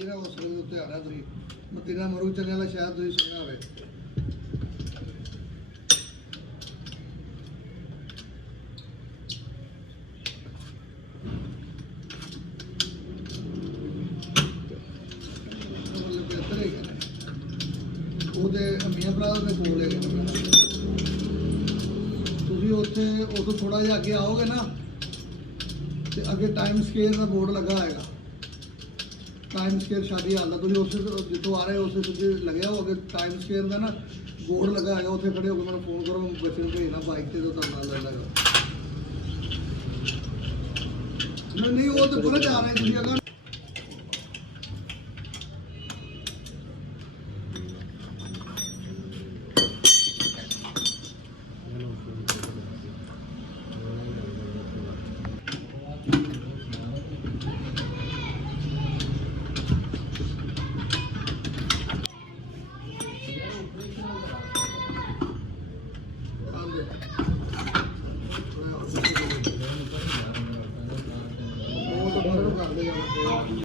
भाजी ना उस उत्ते आना तुम मतीना मरू चने वाला शायद तुम सुनना हो अमीर भरा के कोल है उत्थे उतो थोड़ा जिहा अगे आओगे ना तो अगे टाइम स्केल का बोर्ड लगा आएगा टाइम स्केल शादी हाल का उस जितों आ रहे हो उस लगे हो अगर टाइम स्केल का ना बोर्ड लगा है उत्थे खड़े होकर मैं फोन करो बच्चे को भेजना बाइक से तो तरना ले लगा नहीं वो तो पता जा रहे हैं अगर